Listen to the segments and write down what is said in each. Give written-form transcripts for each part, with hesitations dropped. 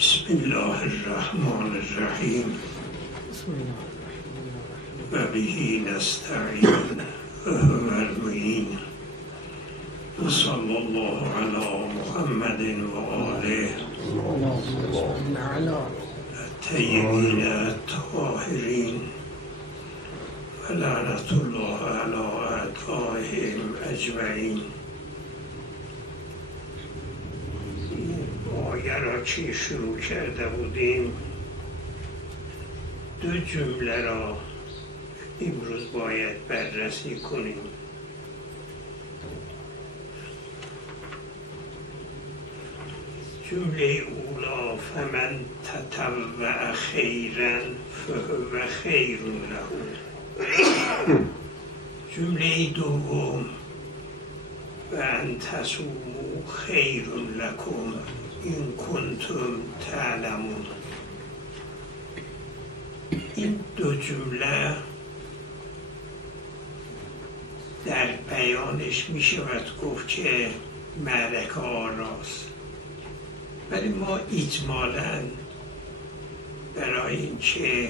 بسم الله الرحمن الرحیم و به نستعین و هو المعین و صلی الله علی محمد و آله الطیبین الطاهرین و لعنت الله علی اعدائهم اجمعین. آیه را که شروع کرده بودیم، دو جمله را امروز باید بررسی کنیم. جمله اولا فمن تطوع خیرا فهو خیر له. جمله دوم و ان تصوموا خیر لکم این کنتم تعلمون. این دو جمله در بیانش می شود گفت که معرکه آراست، ولی ما اجمالاً برای اینکه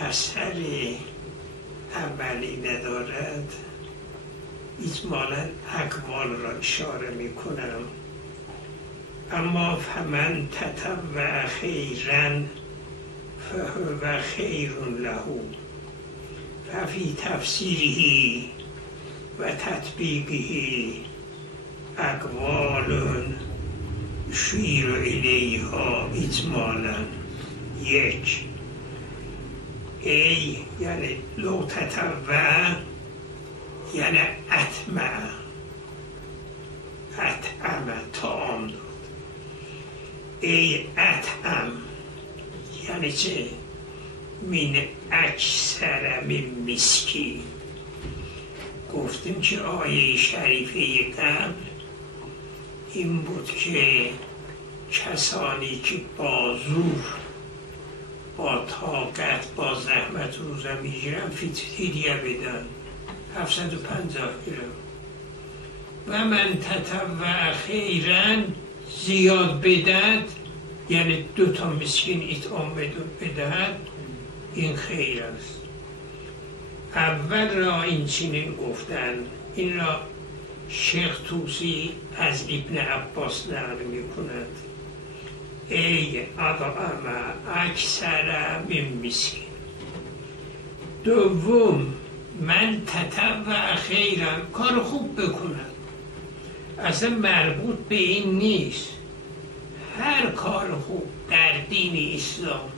اثر اولی ندارد اجمالاً اقوال را اشاره می کنم. اما فمن تطوع خیرا فهو خیر له ففی تفسیره و تطبیقه اقوال یشیر الیها اجمالا. یک، ای یعنی لو تطوع یعنی اطمع طعام داد. ای اطعم یعنی چه؟ من اکثر من مسکی. گفتیم که آیه شریفه قبل این بود که کسانی که با زور با طاقت با زحمت روزه میگیرن فدیه بدن 750 گرم. و من تطوع خیرا زیاد بدهد یعنی 2 مسکین اطعام بدهد، این خیر است. اول را این چنین گفتن، این را شیخ طوسی از ابن عباس نقل می کند. ای اطعم اکثر من مسکین. دوم من تطوع خیرا کار خوب بکند، اصلا مربوط به این نیست. هر کار خوب در دین اسلام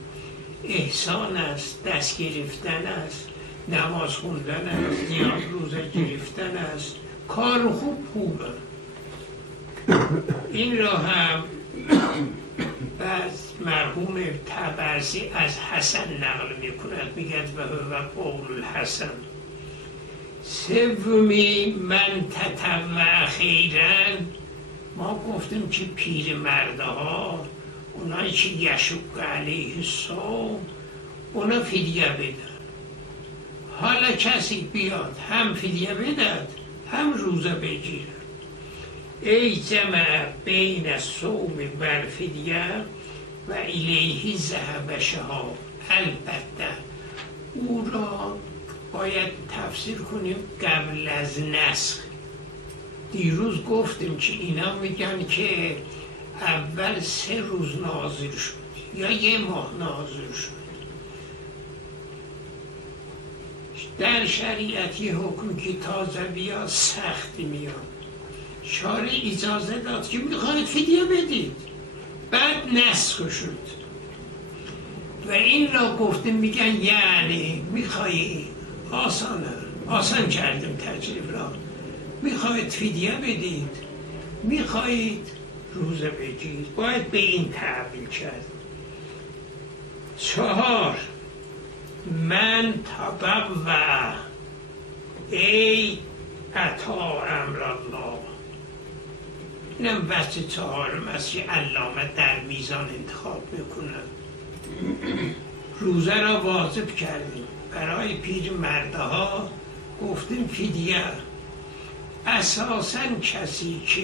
احسان است، دست گرفتن است، نماز خوندن است، زیاد روزه گرفتن است، کار خوبه. این را هم بعض مرحوم طبرسی از حسن نقل می کند، میگد و قول الحسن. سومی من تطوع خیرا، ما گفتیم که پیر مردها اونایی که یشق علیه الصوم اونا فدیه بدن. حالا کسی بیاد هم فدیه بدهد هم روزه بگیرد. ای جمع بین الصوم و الفدیه و الیه ذهب شهاب. البته او را باید تفسیر کنیم قبل از نسخ. دیروز گفتیم که اینا میگن که اول 3 روز نازل شد یا 1 ماه نازل شد. در شریعت یه حکم که تازه بیاد سخت میاد. شارع اجازه داد که میخواید فدیه بدید، بعد نسخ شد و و این را گفتیم میگن یعنی میخوایی آسان کردیم تجریب را، میخواهید فدیه بدید، میخواهید روزه بگیرید، باید به این تعبیر کرد. 4 من تبوع ای عطا امر الله. اینم وجه 4 است که علامه در میزان انتخاب میکنن. روزه را واجب کردیم برای پیر مردها، گفتیم فدیه. اساساً کسی که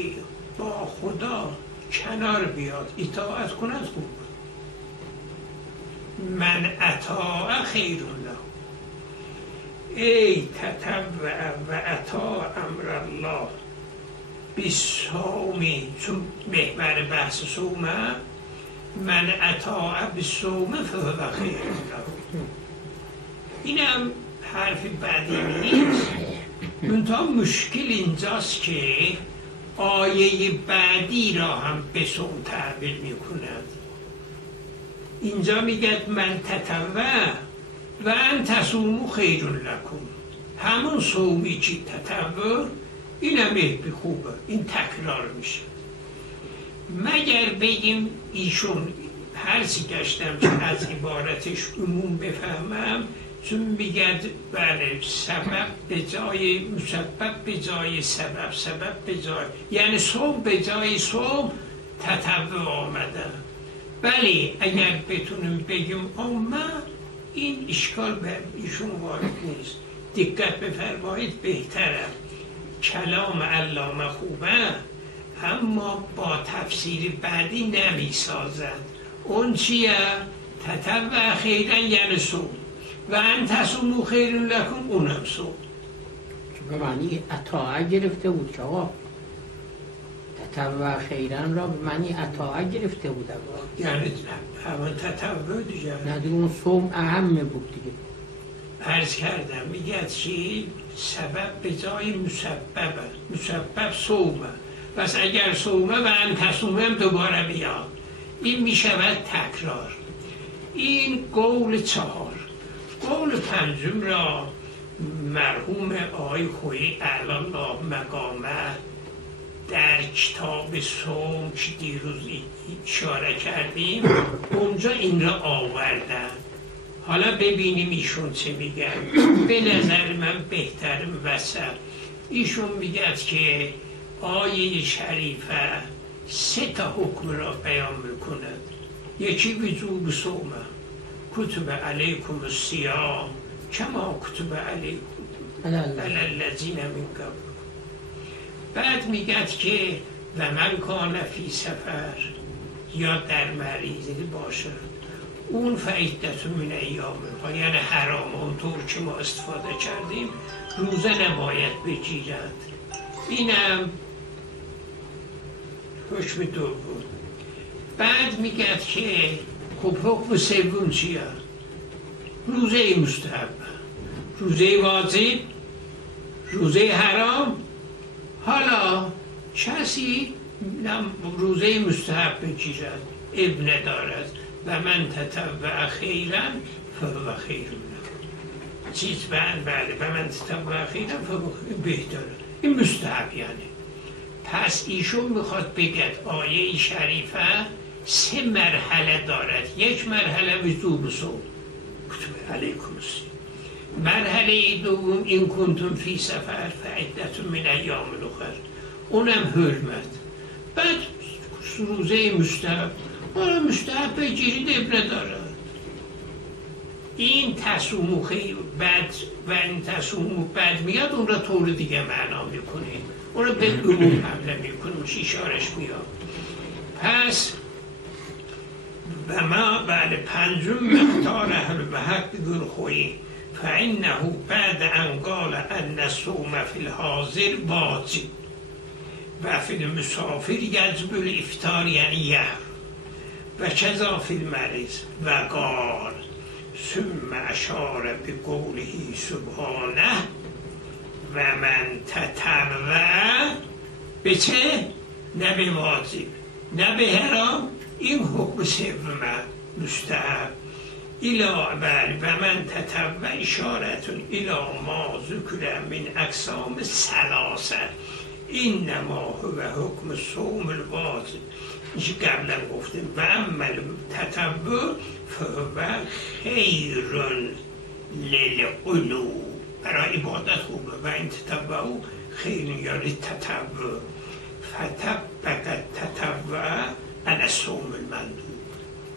با خدا کنار بیاد اطاعت کند خوب. من اطاع خیر له ای تطوع و اطاع امر الله بالصوم، چون محور بحث صومه، من اطاع بالصوم فهو خیر له. اینم حرف بدی نیست، منتها مشکل اینجاست که آیه بعدی را هم به صوم تعبیر می کند. اینجا میگه من تطوع و ان تصوموا خیر لکم، همون صومی که تطوع این هم خوبه، این تکرار میشه. مگر بگیم ایشون هر چی گشتم که از عبارتش عموم بفهمم، چون میگه بله سبب به جای مسبب به جای سبب، سبب به جای، یعنی صوم به جای صوم تطوع آمدن. ولی اگر بتونیم بگیم اما این اشکال به ایشون وارد نیست. دقت بفرمایید، بهتره کلام علامه خوبه اما با تفسیر بعدی نمی سازد. اون چیه؟ تطوع خیرن یعنی صوم و ان تصوموا خیر لکم، اونم صوم. چون به معنی اطاعه گرفته بود که آقا تطوع خیرن را به معنی اطاعه گرفته بود، یعنی همون تطوع دیگه. نه دیگه اون صوم اهمه بود دیگه. عرض کردم میگه چی؟ سبب به جای مسببه، مسبب صومه، پس اگر صومه و ان تصومم دوباره بیاد، این میشود تکرار. این قول 4. قول 5 را مرحوم آقای خویی اعلی الله مقامه در کتاب صوم که دیروز اشاره کردیم اونجا این را آوردن. حالا ببینیم ایشون چه میگن. به نظر من بهتر وسط. ایشون میگه که آیه شریفه 3 تا حکم را بیان میکند. یکی وجوب صومه، کتب علیکم الصیام کما کتب علیکم علی الذین من قبلکم. بعد میگه که و من کان فی سفر، یا در مریضی باشد، اون فعدت من ایام، یعنی حرام اونطور که ما استفاده کردیم روزه نباید بگیرد. اینم حکم دوم. بعد میگه که خب حکم سوم چیه؟ روزه مستحب، روزه واجب، روزه حرام. حالا کسی روزه مستحب بگیرد اب ندارد و من تطوع خیرا فهو خیر له. چیز بله و من تطوع خیرا فهو بهتره، این مستحب یعنی. پس ایشون میخواد بگد آیه شریفه 3 مرحله دارد. یک مرحله وجوب صوم، کتب علیکم الصیام. مرحله دوم این کنتم فی سفر فعدت من ایام اخر، اونم حرمت. بعد روزه مستحب، حالا مستحب بگیرید اب ندارد. این تصوم خیر بعد و این تصوم بعد میاد اون را طور دیگه معنا میکنه، اون را به عموم حمله میکنه، اشارش میاد. پس و ما بعد 5 مختار اهل بحق ذو الخوی فانه بعد ان قال ان الصوم فی الحاضر واجب و فی المسافر یجب الافطار یعنی و کذا فی المریض و قال ثم اشار بقوله سبحانه و من تطوع به چه؟ نه به واجب نه به حرام، این حکم سوم مستحب. و من تتبع اشارتون الى ما ذکر من اقسام ثلاثه اینما هو حکم صوم الواجب. اینش قبلا گفتیم. و عمل تتبع فهو خیر للعلو، برای عبادت خوبه. و این تتبع خیر یا للتتبع فتبقى تتبع علی صوم المندوب.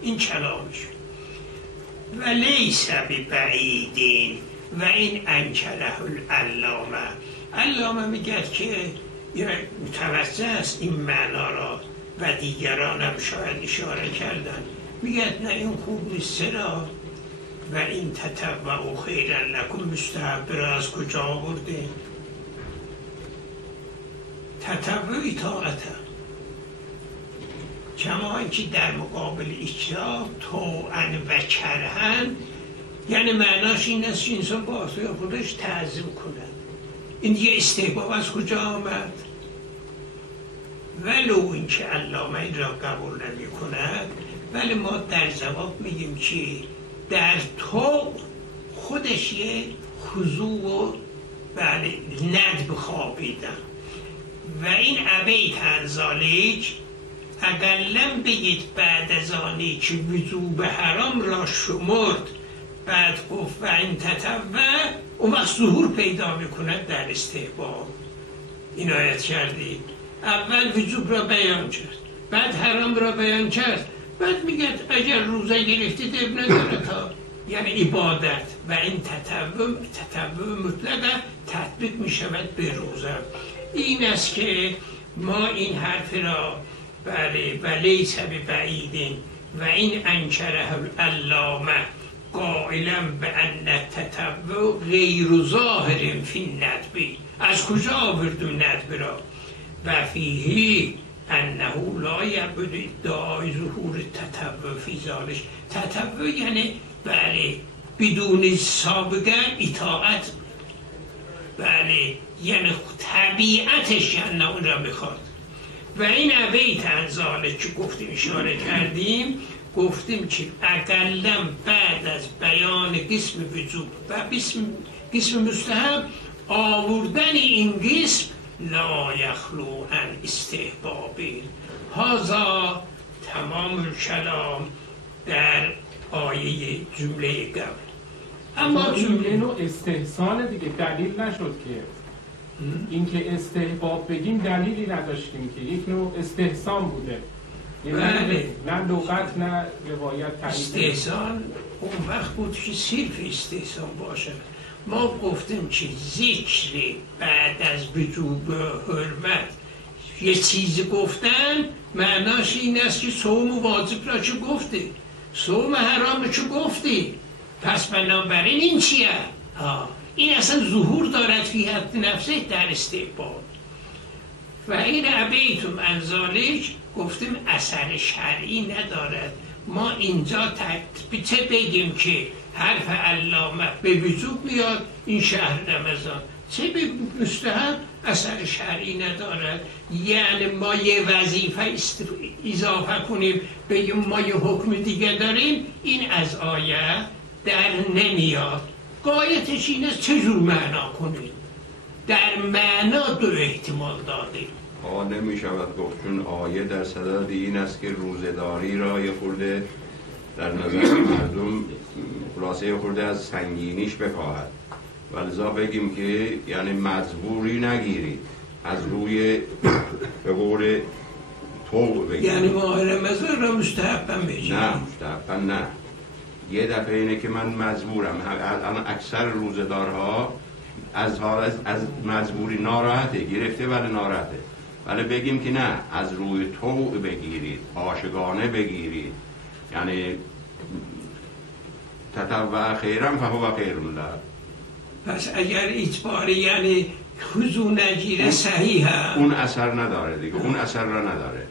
این کلامش. و لیس ببعیدین و این انکره علامه میگه که متوجه است این معنا را و دیگران هم شاید اشاره کردن. میگه نه این خوب نیست. چرا؟ و این تتبع خیرا لکم مستحب را از کجا آورده؟ تتبع اطاعت کما اینکه در مقابل اجتناب طوعا و کرهن، یعنی معناش این است که انسان با آسای خودش تعظیم کنه. این دیگه استحباب از کجا آمد؟ ولو اینکه علامه این را قبول نمی کند، ولی ما در جواب میگیم که در طوع خودش یه خضوع و ندب خوابیدن. و این ابیت انزالک اقلم بگید بعد از آنی که وجوب حرام را شمرد، بعد گفت و این تتبع اون وقت ظهور پیدا میکند در استحباب. این آیت کردید اول وجوب را بیان کرد، بعد حرام را بیان کرد، بعد میگه اگر روزه گرفتید اب نداره تا یعنی عبادت. و این تتبع مطلقه تطبیق میشود به روزه. این است که ما این حرف را بله و لیس ببعیدین و این انکره علامه قائلا به ان تتبع غیر ظاهر فی الندب. از کجا آوردیم ندب را؟ و فیه انه لا یعبد ادعای ظهور تتبع فی ذالک. تتبع یعنی بله بدون سابقه اطاعت، بله یعنی طبیعتش یعنی اون را میخواد. و این ابیت انزاله که گفتیم اشاره کردیم، گفتیم که اقلا بعد از بیان قسم وجوب و قسم مستحب آوردن این قسم لا یخلو عن استحبابی. هذا تمام کلام در آیه جمله قبل. اما جمله نوع استحسان دیگه دلیل نشد که اینکه استحباب بگیم دلیلی نداشتیم که یک نوع استحسان بوده. نه لغت نه روایت تایید. استحسان اون وقت بود که صرف استحسان باشد. ما گفتیم که ذکر بعد از وجوب حرمت یه چیزی گفتن معناش این است که صوم واجب را چه گفتی، صوم حرام چه گفتی، پس بنابراین این چیه؟ این اصلا ظهور دارد فی حد نفسه در استحباب. و این ابیتم انزالک گفتیم اثر شرعی ندارد. ما اینجا چه بگیم که حرف علامه به وجوب میاد این شهر رمضان، چه به مستحب اثر شرعی ندارد. یعنی ما یه وظیفه اضافه کنیم بگیم ما یه حکم دیگه داریم، این از آیه در نمیاد. غایتش این است چجور معنا کنیم؟ در معنا دو احتمال دادیم. نمی شود گفت چون آیه در صدد این است که روزه‌داری را یه خورده در نظر مردم خلاصه خورده از سنگینیش بخواهد، ولذا بگیم که یعنی مجبوری نگیرید، از روی به قول طوع بگیم. یعنی ماه رمضان را مستحبن بگیم؟ نه مستحبن نه. یه دفعه اینه که من مجبورم. الان اکثر روزه‌دارها از مجبوری ناراحته، گرفته ولی ناراحته. ولی بگیم که نه، از روی طوع بگیرید، عاشقانه بگیرید، یعنی تتبع خیرم فهو خیر له. پس اگر اجباری یعنی خضوع نگیره صحیحه، اون اثر نداره دیگه، اون اثر را نداره.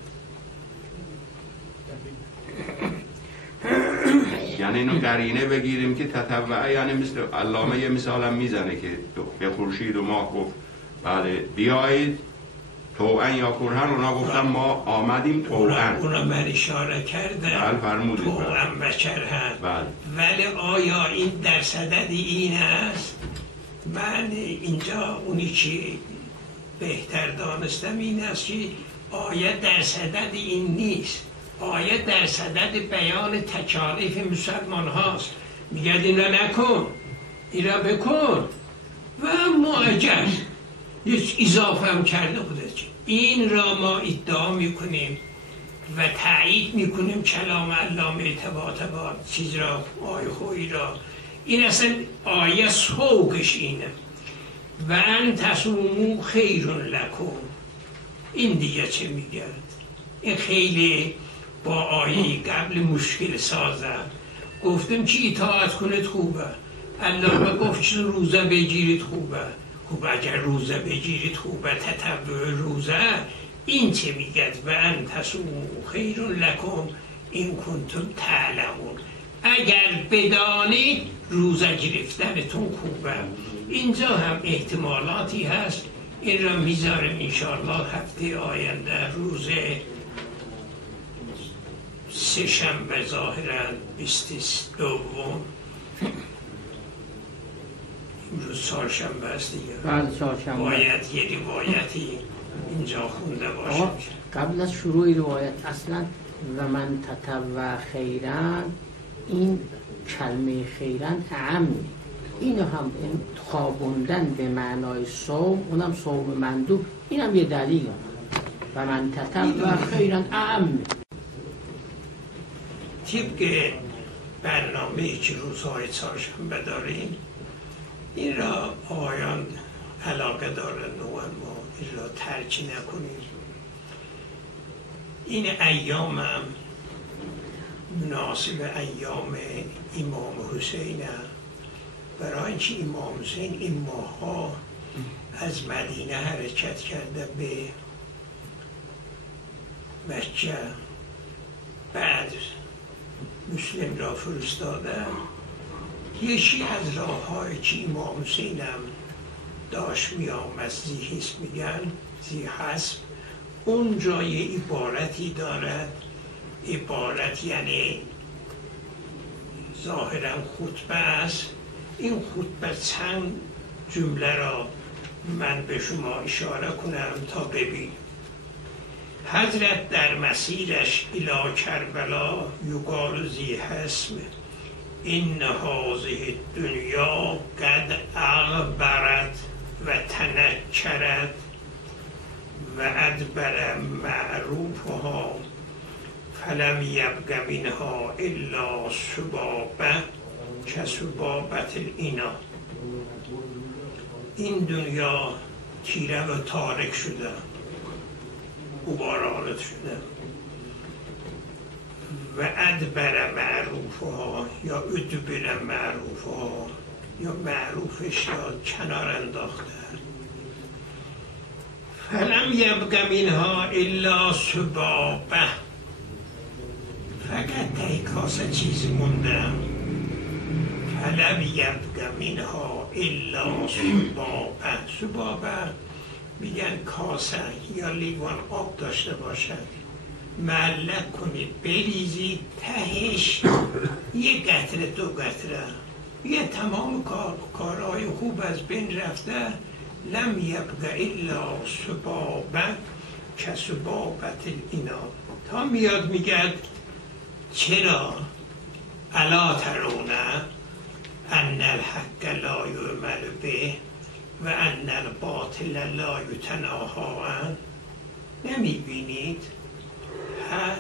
یعنی اینو قرینه بگیریم که تتبع یعنی مثل علامه یه مثالم میزنه که به خورشید و ماه گفت بله بیایید طوعا یا کرهن اونا گفتن ما آمدیم طوعا. اونا من اشاره کردن بله فرمودید. طوعا و کرهن. بله. ولی آیا این در صدد این است؟ من اینجا اونی که بهتر دانستم این است که آیه در صدد این نیست. آیه در صدد بیان تکالیف مسلمان هاست. میگه این را نکن، این را بکن و معجز یک اضافه هم کرده بوده. این را ما ادعا میکنیم و تایید میکنیم کلام علامه طباطبایی چیز را آیه خویی را. این اصلا آیه سوگش اینه و ان تصوموا خیر لکم. این دیگه چه میگه؟ این خیلی با آیه قبل مشکل سازم. گفتم که اطاعت کنید خوبه، الله گفت که روزه بگیرید خوبه. خوب اگر روزه بگیرید خوبه، تطوع روزه. این چه میگه؟ و ان تصوموا خیر لکم این کنتم تعلمون. اگر بدانید روزه گرفتنتون خوبه. اینجا هم احتمالاتی هست. این را میذارم انشاءالله هفته آینده روز سه شنبه ظاهرا 22 امروز چهارشنبه است دیگه. بله چهارشنبه. باید یه روایتی اینجا خونده باشه. قبل از شروع روایت اصلا و من تطوع خیرن، این کلمه خیرن اعمه. اینو هم خوابوندن به معنای صوم، اونم صوم مندوب، اینم یه دلیل هم. و من تطوع خیرن اعمه. طبق برنامه‌ای که روزهای چهارشنبه داریم این را آیان علاقه دارن و ما این را ترک نکنیم. این ایام هم مناسب ایام امام حسین هم. برای اینکه امام حسین این ماها از مدینه حرکت کرده به مکه، بعد مسلم را فرستاده. یکی از راه‌هایی که امام حسین هم داشت می‌آمد زیحس میگن، زیحس، اونجا یه عبارتی دارد. عبارت یعنی ظاهرا خطبه است. این خطبه چند جمله را من به شما اشاره کنم تا ببین. حضرت در مسیرش الی کربلا یقال ذیحسم این هذه الدنیا قد اغبرت و تنکرت و ادبر معروفها فلم یبق منها الا سبابه کسبابت الینا. این دنیا تیره و تارک شده، غبارآلود شده و ادبر معروفها یا ادبر معروفها یا معروفش یا کنار انداخته. فلم یبق منها الا سبابه، فقط ته کاسه چیزی مونده. فلم یبق منها الا سبابه. سبابه میگن کاسه یا لیوان آب داشته باشد، معلق کنید بریزید تهش یه قطره دو قطره، یه تمام کارهای خوب از بین رفته. لم یبق الا سبابه کسبابت الینا. تا میاد میگه چرا الا ترونه ان الحق لا یعمل به و ان الباطل لا یتناهی عنه. نمیبینید حق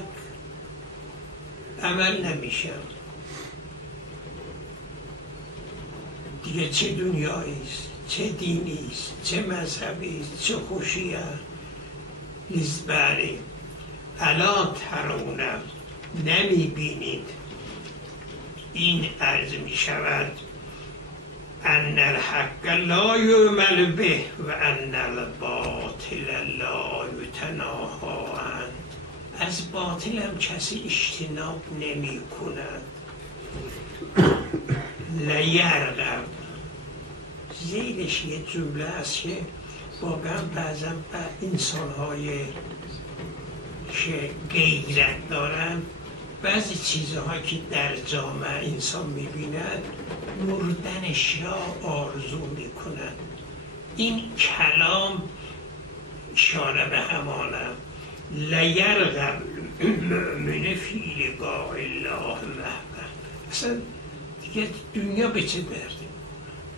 عمل نمیشه دیگه. چه دنیایی است، چه دینی است، چه مذهبی است، چه خوشی است. لیزبری الا ترونه، نمیبینید. این عرض میشود ان الحق لا یعمل به و ان الباطل لا یتناهی عنه. از باطل هم کسی اجتناب نمی کند. لیرغب، زیرش یه جمله است که واقعا بعضا انسان‌های که غیرت دارن بعضی چیزها که در جامعه انسان می‌بیند مردنش را آرزو می‌کند. این کلام اشاره به همانم لیرغب المؤمن فی لقاء الله محبا. اصلا دیگه دنیا به چه دردی؟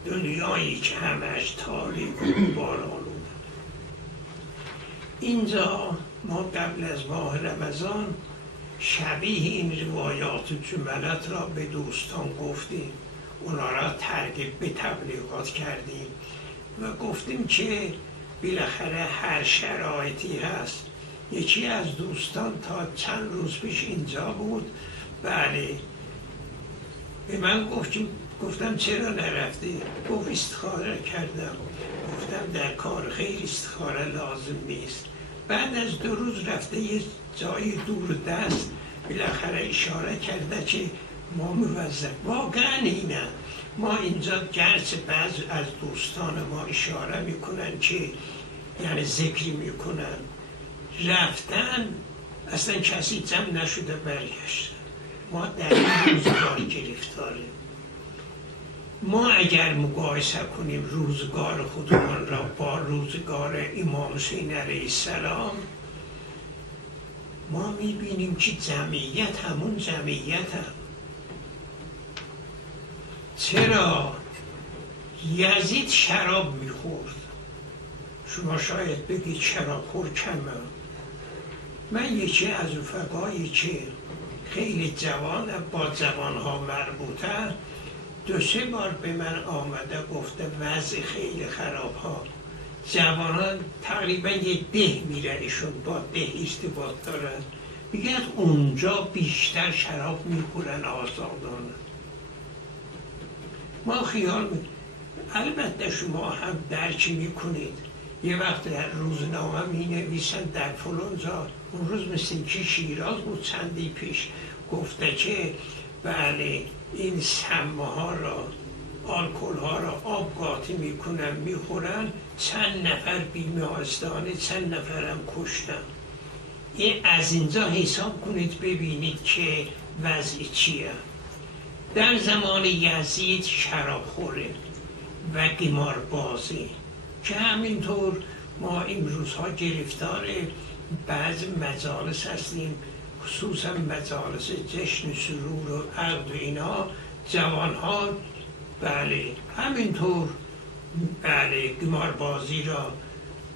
دنیایی که همش تاریک و بارانونه. اینجا ما قبل از ماه رمضان شبیه این روایات و جملات را به دوستان گفتیم، اونا را ترغیب به تبلیغات کردیم و گفتیم که بالاخره هر شرایطی هست. یکی از دوستان تا چند روز پیش اینجا بود، بله به من گفتم چرا نرفتی؟ گفت استخاره کردم. گفتم در کار خیر استخاره لازم نیست. بعد از 2 روز رفته یه جای دور دست بالاخره اشاره کرده که ما موظف واقعا اینه. ما اینجا گرچه بعض از دوستان ما اشاره میکنن که یعنی ذکری میکنن رفتن اصلا کسی جمع نشده برگشتن. ما در این روزگار گرفتاریم. ما اگر مقایسه کنیم روزگار خودمان را با روزگار امام حسین علیه السلام ما میبینیم که جمعیت همون جمعیت هم. چرا؟ یزید شراب میخورد. شما شاید بگید شراب خور کمه. من یکی از رفقایی که خیلی جوان با جوانها مربوطه 2-3 بار به من آمده گفته وضع خیلی خراب ها. جوانان تقریبا یه ده میرن، ایشون با ده ارتباط دارن، میگن اونجا بیشتر شراب میخورن آزادانه. ما خیال البته شما هم درک میکنید یه وقت در روزنامه می نویسن در فلان جا، اون روز مثل که شیراز بود چندی پیش، گفته که بله این سمه ها را آلکل ها را آب قاطی میکنن میخورن، چند نفر بیمارستانه چند نفرم کشتن. این از اینجا حساب کنید ببینید که وضع چیه. در زمان یزید شراب خوره و قمار بازی که همینطور ما امروزها گرفتار بعض مجالس هستیم، خصوصا مجالس جشن سرور و عقد و اینا، جوانها بله همینطور بله قمار بازی را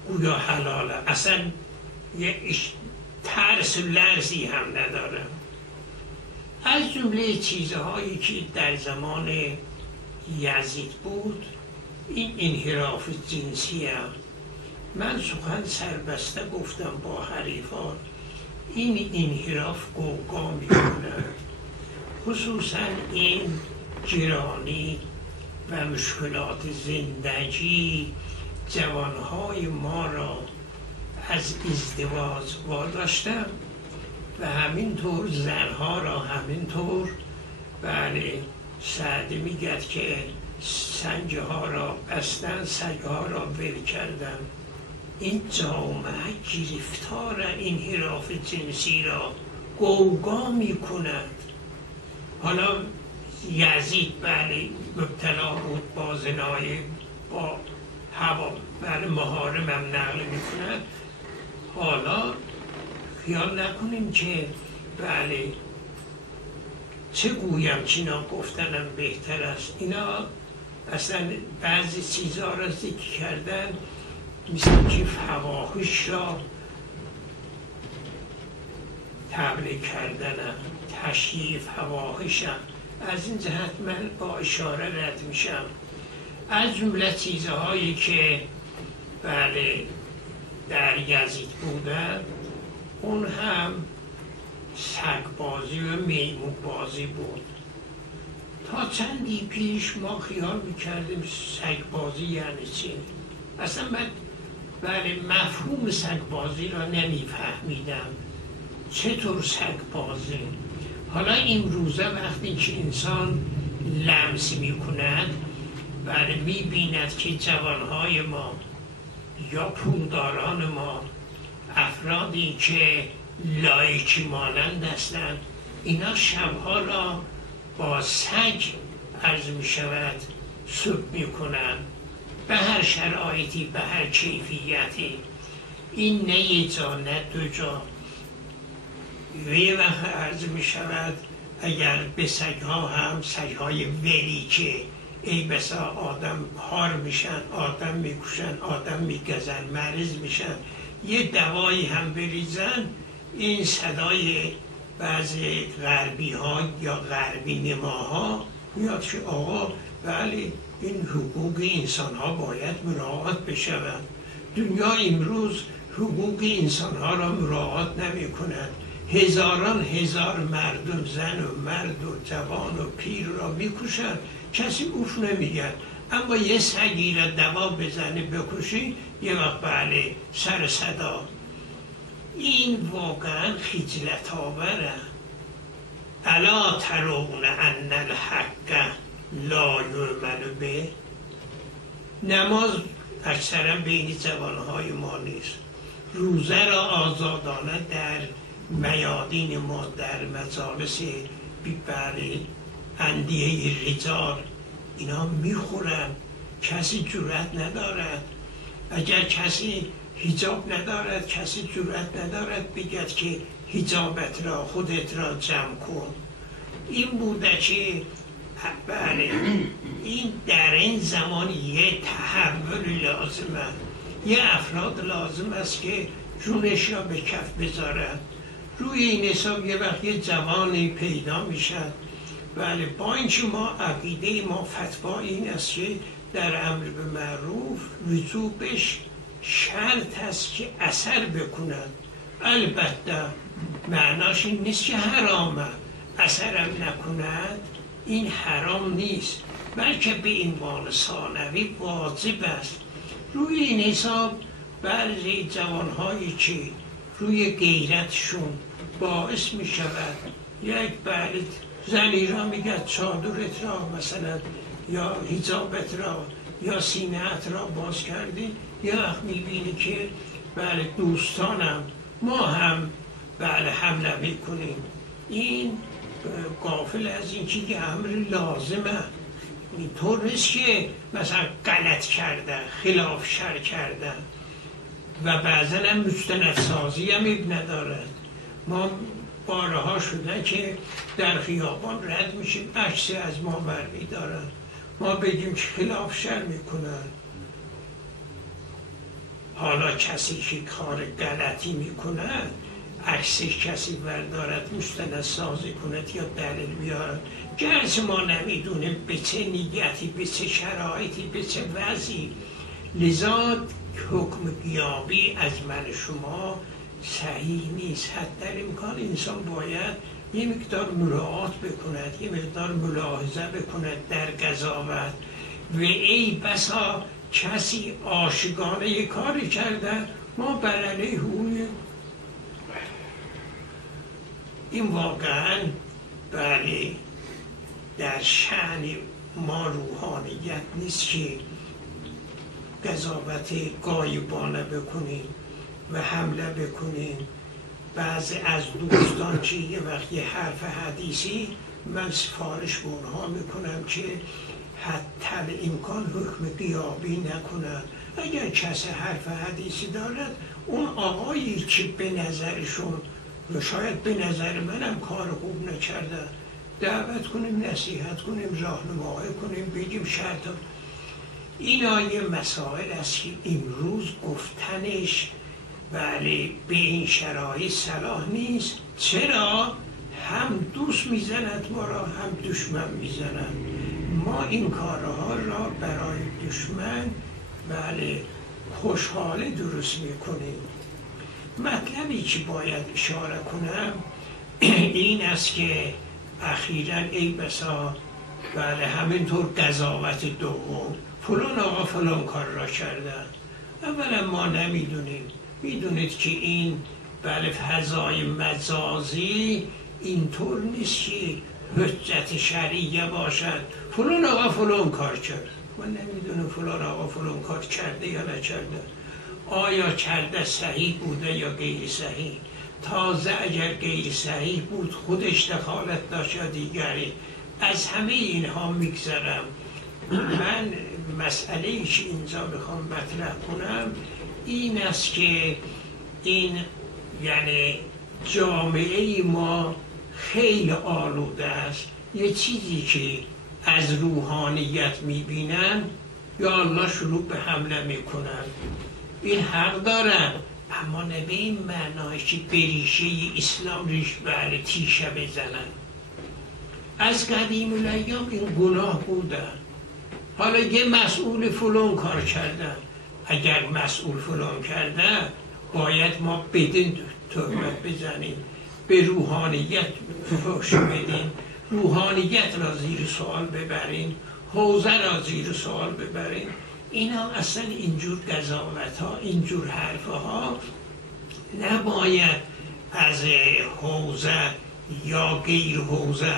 گویا حلاله، اصلا یه ترس و لرزی هم نداره. از جمله چیزهایی که در زمان یزید بود این انحراف جنسی هم. من سخن سربسته گفتم با حریفان این انحراف گوگا میکنه، خصوصا این گرانی و مشکلات زندگی جوانهای ما را از ازدواج واداشتن و همینطور زنها را همینطور. بله سعدی میگد که سنجه ها را بستن سگ ها را ول کردن. این جامعه گرفتار انحراف جنسی را گوگا میکند. حالا یزید بله مبتلا بود با زنای با هوا، بله محارم هم نقل میکند. حالا خیال نکنیم که بله چه گویم چینا گفتنم بهتر است. اینا اصلا بعضی چیزها را ذکر کردن مثل که فواحش را تبلیغ کردنم، تشییع فواحشم. از این جهت من با اشاره رد میشم. از جمله چیزهایی که بله در یزید بودن اون هم سگ بازی و میمون بازی بود. تا چندی پیش ما خیال میکردیم سگ بازی یعنی چی؟ اصلا من بله مفهوم سگ بازی را نمیفهمیدم. چطور سگ بازی؟ حالا امروزه وقتی که انسان لمس میکند بله میبیند که جوانهای ما یا پولداران ما، افرادی که لایکی مانند هستند، اینا شبها را با سگ عرض می شود سود می کنند، به هر شرایطی، به هر کیفیتی. این نه یه جا نه دو جا. یه وقت عرض می شود اگر به سگها هم، سگهای ولی که ای بسا آدم هار میشن، آدم میکشن، آدم میگزن، مریض میشن، یه دوایی هم بریزن، این صدای بعضی غربی ها یا غربی نماها میاد که آقا بله این حقوق انسان ها باید مراعات بشود. دنیا امروز حقوق انسان ها را مراعات نمی کند. هزاران هزار مردم، زن و مرد و جوان و پیر را میکشند، کسی اوف نمیگن. اما یه سگی را دوا بزنه بکشی، یه وقت بله سر صدا. این واقعا خجلت آوره. الا ترون ان الحق لا یعمل به. نماز اکثرا بین جوانهای ما نیست. روزه را آزادانه در میادین ما، در مجالس بله اندیه رجال اینا میخورن، کسی جرأت ندارد. اگر کسی حجاب ندارد، کسی جرأت ندارد بگد که حجابت را، خودت را جمع کن. این بوده که بله این در این زمان یه تحول لازمه. یه افراد لازم است که جونش را به کف بذارد. روی این حساب یه وقت یه جوانی پیدا میشد، بله با اینکه ما عقیده ما فتوا این است که در امر به معروف وجوبش شرط است که اثر بکند. البته معناش این نیست که حرامه، اثرم نکند این حرام نیست، بلکه به عنوان ثانوی واجب است. روی این حساب بعضی جوانهایی که روی غیرتشون باعث می شود یک بله زنی را میگه چادرت را مثلا یا حجابت را یا سینه‌ات را باز کردی، یه وقت میبینی که بله دوستانم ما هم بله حمله میکنیم. این غافل از این که امر لازمه. اینطور نیست که مثلا غلط کردن، خلاف شر کردن و بعضا هم مستندسازی هم ندارد. ما بارها شده که در خیابان رد میشیم، عکسی از ما برمیدارن، ما بگیم که خلاف شر میکنن. حالا کسی که کار غلطی میکنه عکسش کسی بردارد مستندسازی کند یا دلیل بیارد، گرچه ما نمیدونیم به چه نیتی، به چه شرایطی، به چه وضعی. لذا حکم غیابی از من شما صحیح نیست. حتی در امکان انسان باید یه مقدار مراعات بکند، یه مقدار ملاحظه بکند در قضاوت. و ای بسا کسی آشگانه یه کاری کرده، ما بر علیه این واقعا بله در شأن ما روحانیت نیست که قضاوت غایبانه بکنیم و حمله بکنیم. بعضی از دوستان که یه وقت یه حرف حدیثی من سفارش به اونها میکنم که حتی امکان حکم غیابی نکنن. اگر کسی حرف حدیثی دارد، اون آقایی که به نظرشون و شاید به نظر منم کار خوب نکرده، دعوت کنیم، نصیحت کنیم، راهنمایی کنیم، بگیم شرط. اینا یه مسائل است که امروز گفتنش بله به این شرایط صلاح نیست. چرا؟ هم دوست میزند ما را، هم دشمن میزند. ما این کارها را برای دشمن بله خوشحاله درست میکنیم. مطلبی که باید اشاره کنم این است که اخیراً ای بسا بله همینطور قضاوت دوم فلان آقا فلان کار را کردن. اولا ما نمیدونیم. میدونید که این بله فضای مجازی اینطور نیست که حجت شرعیه باشد. فلان آقا فلان کار کرد، من نمیدونم فلان آقا فلان کار کرده یا نکرده. آیا کرده صحیح بوده یا غیر صحیح. تازه اگر غیر صحیح بود خودش دخالت داشت یا دیگری. از همه اینها میگذرم. من مسئله ایش اینجا بخوام مطرح کنم این است که این یعنی جامعه ما خیلی آلوده است. یه چیزی که از روحانیت میبینن یا الله شروع به حمله میکنن. این حق دارن اما نه به این معناش که بریشه اسلام ریش بر تیشه بزنن. از قدیم الایام این گناه بودن. حالا یه مسئول فلان کار کردن. اگر مسئول فلان کردن باید ما بدین تهمت بزنیم، به روحانیت فحش بدیم، روحانیت را زیر سوال ببریم، حوزه را زیر سوال ببریم. اینا اصلا اینجور قضاوت ها، اینجور حرف ها نباید از حوزه یا غیر حوزه،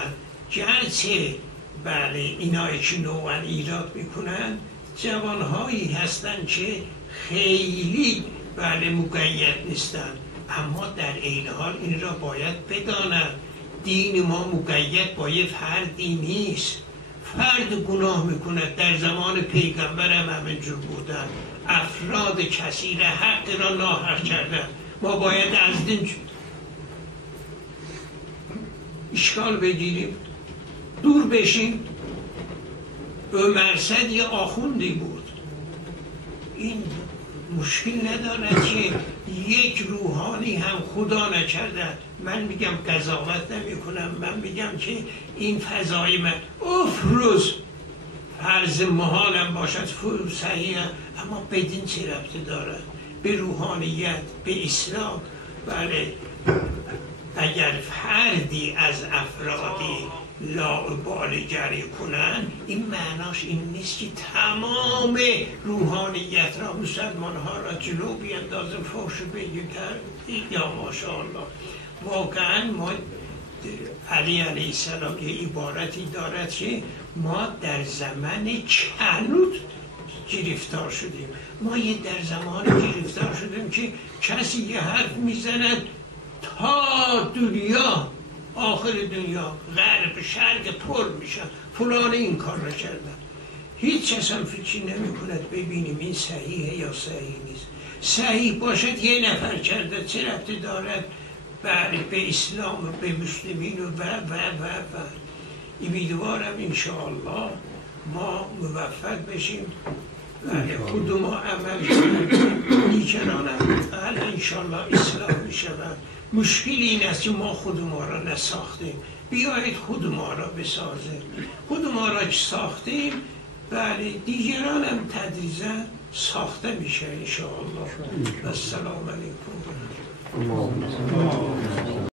گرچه بله اینایی که نوعا ایراد میکنن جوانهایی هستن که خیلی بله مقید نیستن، اما در این حال این را باید بدانن دین ما مقید با یه فردی نیست. فرد گناه میکنه. در زمان پیغمبر هم همینجور بودن. افراد کثیر حق را ناحق کردن. ما باید از دین اشکال بگیریم، دور بشیم. مرصد یه آخوندی بود. این مشکل ندارد که یک روحانی هم خدا نکرده. من میگم قضاوت نمی کنم، من میگم که این فضای من افروز فرض محالم باشد صحیح، اما بدین چه ربطی دارد به روحانیت، به اسلام؟ بله اگر فردی از افرادی لاابالی‌گری کنن این معناش این نیست که تمام روحانیت را مسلمان ها را جلو بیندازن فحش بگید یا ماشاءالله. واقعا ما علی علیه السلام یه عبارتی دارد که ما در زمان کنوت گرفتار شدیم. ما یه در زمان گرفتار شدیم که کسی یه حرف میزند تا دنیا آخر دنیا غرب شرق پر میشن فلان این کار را کردن. هیچ کس هم فکری نمی کند ببینیم این صحیحه یا صحیح نیست. صحیح باشد یه نفر کرده چه ربطی دارد بله به اسلام و به مسلمین و امیدوارم انشاءالله ما موفق بشیم بله خود ما عمل کنیم دیگران هم انشاءالله اصلاح میشود. مشکل این است که ما خود ما را نساختیم. بیایید خود ما را بسازیم. خود ما را که ساختیم بله دیگران هم تدریجاً ساخته میشه انشاءالله. السلام علیکم.